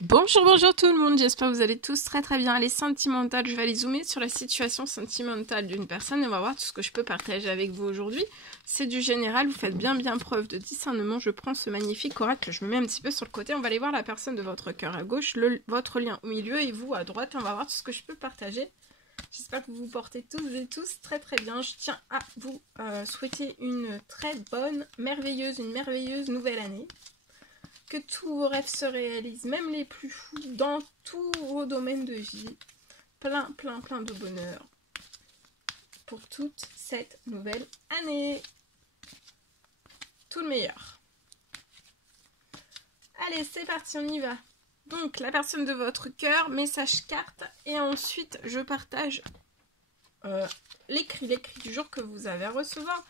Bonjour, bonjour tout le monde, j'espère que vous allez tous très très bien. Elle est sentimentale, je vais aller zoomer sur la situation sentimentale d'une personne et on va voir tout ce que je peux partager avec vous aujourd'hui. C'est du général, vous faites bien preuve de discernement. Je prends ce magnifique oracle, je me mets un petit peu sur le côté. On va aller voir la personne de votre cœur à gauche, votre lien au milieu et vous à droite. On va voir tout ce que je peux partager. J'espère que vous vous portez tous et tous très très bien. Je tiens à vous souhaiter une très bonne, une merveilleuse nouvelle année. Que tous vos rêves se réalisent, même les plus fous, dans tous vos domaines de vie. Plein de bonheur pour toute cette nouvelle année. Tout le meilleur. Allez, c'est parti, on y va. Donc, la personne de votre cœur, message carte, et ensuite, je partage l'écrit du jour que vous avez à recevoir.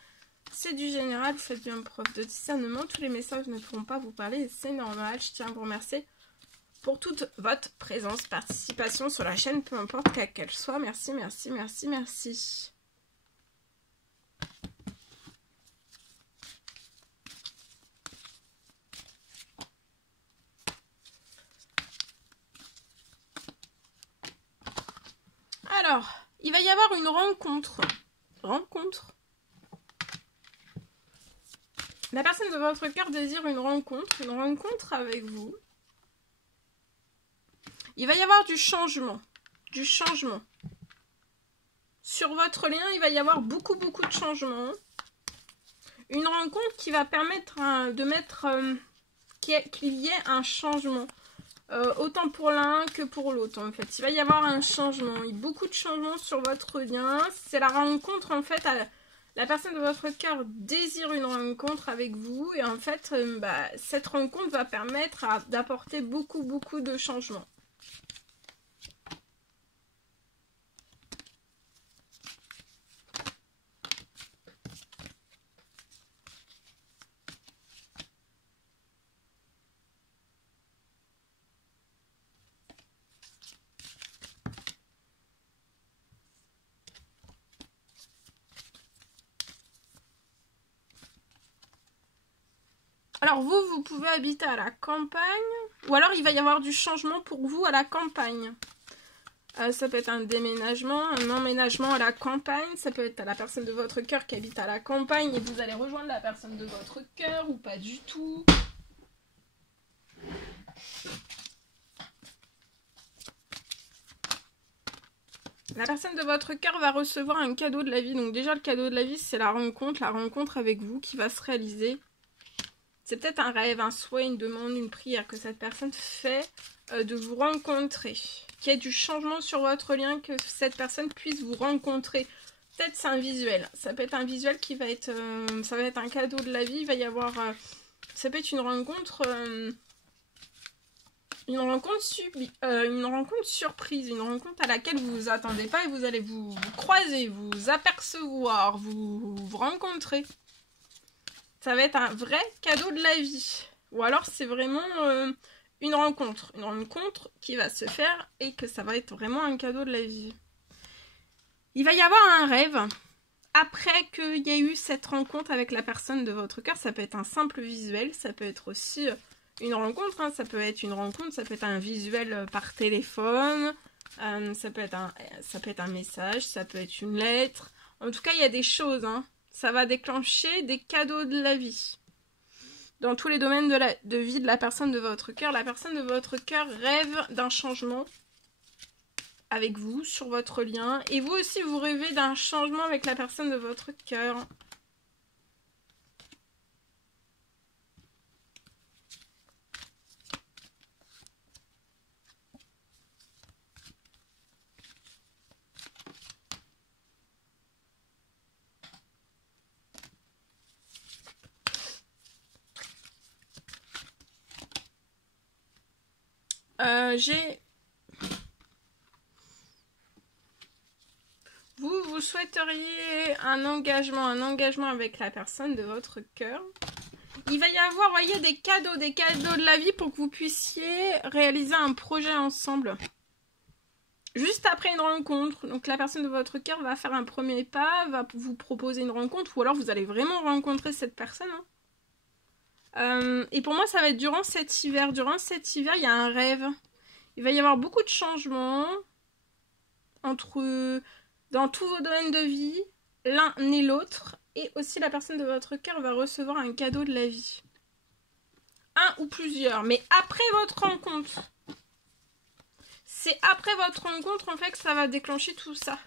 C'est du général, vous faites bien preuve de discernement. Tous les messages ne pourront pas vous parler, c'est normal. Je tiens à vous remercier pour toute votre présence, participation sur la chaîne, peu importe qu'elle soit. Merci. Alors, il va y avoir une rencontre. La personne de votre cœur désire une rencontre avec vous. Il va y avoir du changement. Sur votre lien, il va y avoir beaucoup de changements. Une rencontre qui va permettre qu'il y ait un changement. Autant pour l'un que pour l'autre, en fait. Il va y avoir un changement. Il y a beaucoup de changements sur votre lien. C'est la rencontre, en fait. La personne de votre cœur désire une rencontre avec vous. Et en fait, cette rencontre va permettre d'apporter beaucoup de changements. Alors vous pouvez habiter à la campagne, ou alors il va y avoir du changement pour vous à la campagne. Ça peut être un déménagement, un emménagement à la campagne, ça peut être à la personne de votre cœur qui habite à la campagne et vous allez rejoindre la personne de votre cœur ou pas du tout. La personne de votre cœur va recevoir un cadeau de la vie. Donc déjà le cadeau de la vie c'est la rencontre avec vous qui va se réaliser. C'est peut-être un rêve, un souhait, une demande, une prière que cette personne fait de vous rencontrer. Qu'il y ait du changement sur votre lien, que cette personne puisse vous rencontrer. Peut-être c'est un visuel. Ça peut être un visuel qui va être... ça va être un cadeau de la vie. Il va y avoir... ça peut être une rencontre... une rencontre surprise. Une rencontre à laquelle vous vous attendez pas et vous allez vous croiser, vous apercevoir, vous rencontrer. Ça va être un vrai cadeau de la vie. Ou alors c'est vraiment une rencontre. Une rencontre qui va se faire et que ça va être vraiment un cadeau de la vie. Il va y avoir un rêve. Après qu'il y ait eu cette rencontre avec la personne de votre cœur, ça peut être un simple visuel. Ça peut être aussi une rencontre. Hein. Ça peut être une rencontre, ça peut être un visuel par téléphone. Ça peut être un message, ça peut être une lettre. En tout cas, il y a des choses, hein. Ça va déclencher des cadeaux de la vie. Dans tous les domaines de vie de la personne de votre cœur. La personne de votre cœur rêve d'un changement avec vous, sur votre lien. Et vous aussi, vous rêvez d'un changement avec la personne de votre cœur. Vous souhaiteriez un engagement avec la personne de votre cœur. Il va y avoir, voyez, des cadeaux de la vie pour que vous puissiez réaliser un projet ensemble. Juste après une rencontre. Donc la personne de votre cœur va faire un premier pas, va vous proposer une rencontre, ou alors vous allez vraiment rencontrer cette personne. Hein. Et pour moi, ça va être durant cet hiver. Durant cet hiver, il y a un rêve. Il va y avoir beaucoup de changements dans tous vos domaines de vie, l'un et l'autre. Et aussi, la personne de votre cœur va recevoir un cadeau de la vie. Un ou plusieurs, mais après votre rencontre. C'est après votre rencontre, en fait, que ça va déclencher tout ça.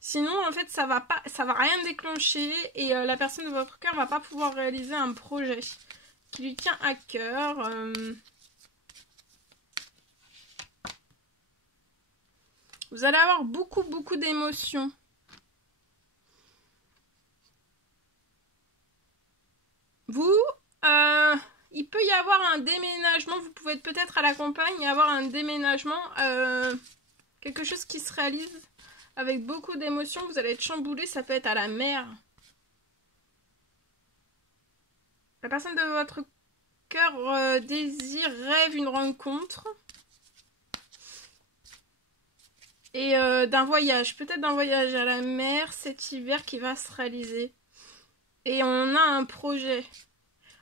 Sinon, en fait, ça va rien déclencher et la personne de votre cœur va pas pouvoir réaliser un projet qui lui tient à cœur. Vous allez avoir beaucoup d'émotions. Vous, il peut y avoir un déménagement. Vous pouvez peut-être à la campagne y avoir un déménagement. Quelque chose qui se réalise avec beaucoup d'émotions. Vous allez être chamboulé. Ça peut être à la mer. La personne de votre cœur désire, rêve une rencontre. Et d'un voyage. Peut-être d'un voyage à la mer cet hiver qui va se réaliser. Et on a un projet.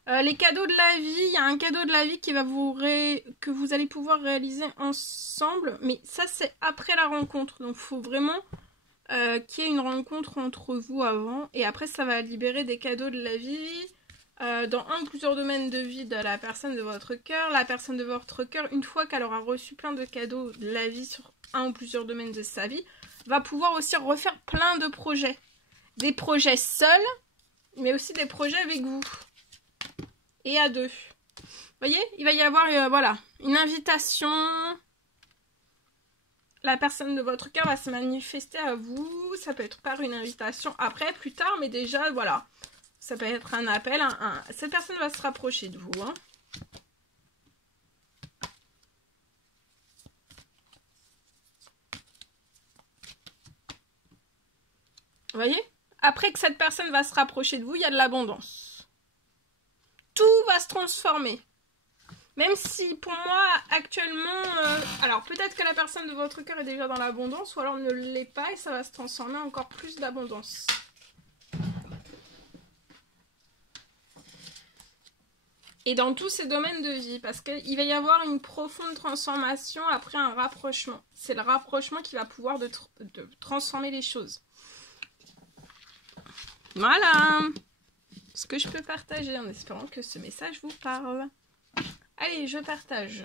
Les cadeaux de la vie, il y a un cadeau de la vie qui va que vous allez pouvoir réaliser ensemble. Mais ça, c'est après la rencontre. Donc, il faut vraiment qu'il y ait une rencontre entre vous avant. Et après, ça va libérer des cadeaux de la vie dans un ou plusieurs domaines de vie de la personne de votre cœur. La personne de votre cœur, une fois qu'elle aura reçu plein de cadeaux de la vie sur un ou plusieurs domaines de sa vie, va pouvoir aussi refaire plein de projets. Des projets seuls, mais aussi des projets avec vous. Et à deux. Vous voyez, il va y avoir voilà, une invitation. La personne de votre cœur va se manifester à vous. Ça peut être par une invitation après, plus tard, mais déjà, voilà. Ça peut être un appel. Cette personne va se rapprocher de vous. Hein. Vous voyez? Après que cette personne va se rapprocher de vous, il y a de l'abondance. Tout va se transformer. Même si pour moi, actuellement... alors peut-être que la personne de votre cœur est déjà dans l'abondance, ou alors ne l'est pas, et ça va se transformer en encore plus d'abondance. Et dans tous ces domaines de vie, parce qu'il va y avoir une profonde transformation après un rapprochement. C'est le rapprochement qui va pouvoir de transformer les choses. Voilà ce que je peux partager en espérant que ce message vous parle. Allez, je partage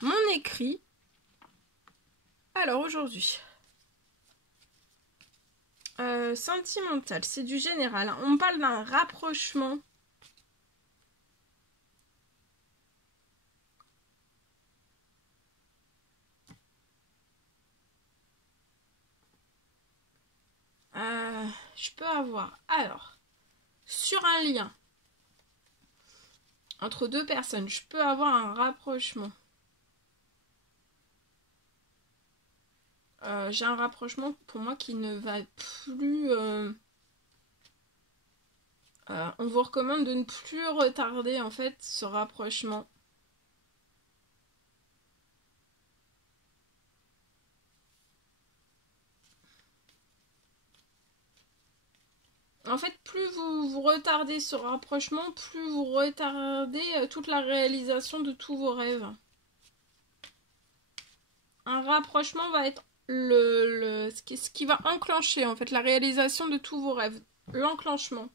mon écrit. Alors aujourd'hui, sentimental, c'est du général. On parle d'un rapprochement. Je peux avoir, alors, sur un lien entre deux personnes, je peux avoir un rapprochement. J'ai un rapprochement pour moi qui ne va plus... on vous recommande de ne plus retarder en fait ce rapprochement. En fait, plus vous retardez ce rapprochement, plus vous retardez toute la réalisation de tous vos rêves. Un rapprochement va être ce qui va enclencher en fait la réalisation de tous vos rêves. L'enclenchement.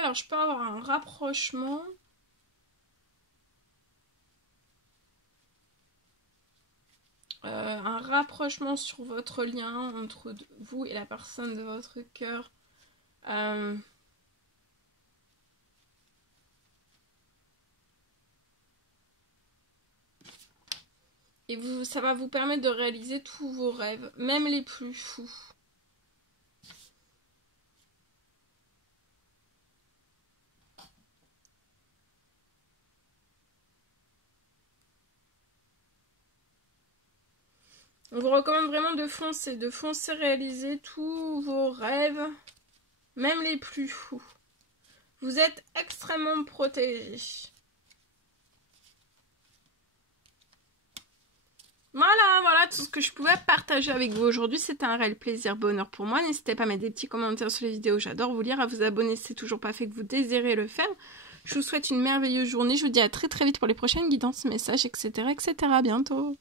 Alors, je peux avoir un rapprochement. Un rapprochement sur votre lien entre vous et la personne de votre cœur. Et ça va vous permettre de réaliser tous vos rêves, même les plus fous. On vous recommande vraiment de foncer réaliser tous vos rêves, même les plus fous. Vous êtes extrêmement protégés. Voilà tout ce que je pouvais partager avec vous aujourd'hui. C'était un réel plaisir, bonheur pour moi. N'hésitez pas à mettre des petits commentaires sur les vidéos. J'adore vous lire. À vous abonner si c'est toujours pas fait que vous désirez le faire. Je vous souhaite une merveilleuse journée. Je vous dis à très très vite pour les prochaines guidances, messages, etc. etc. À bientôt.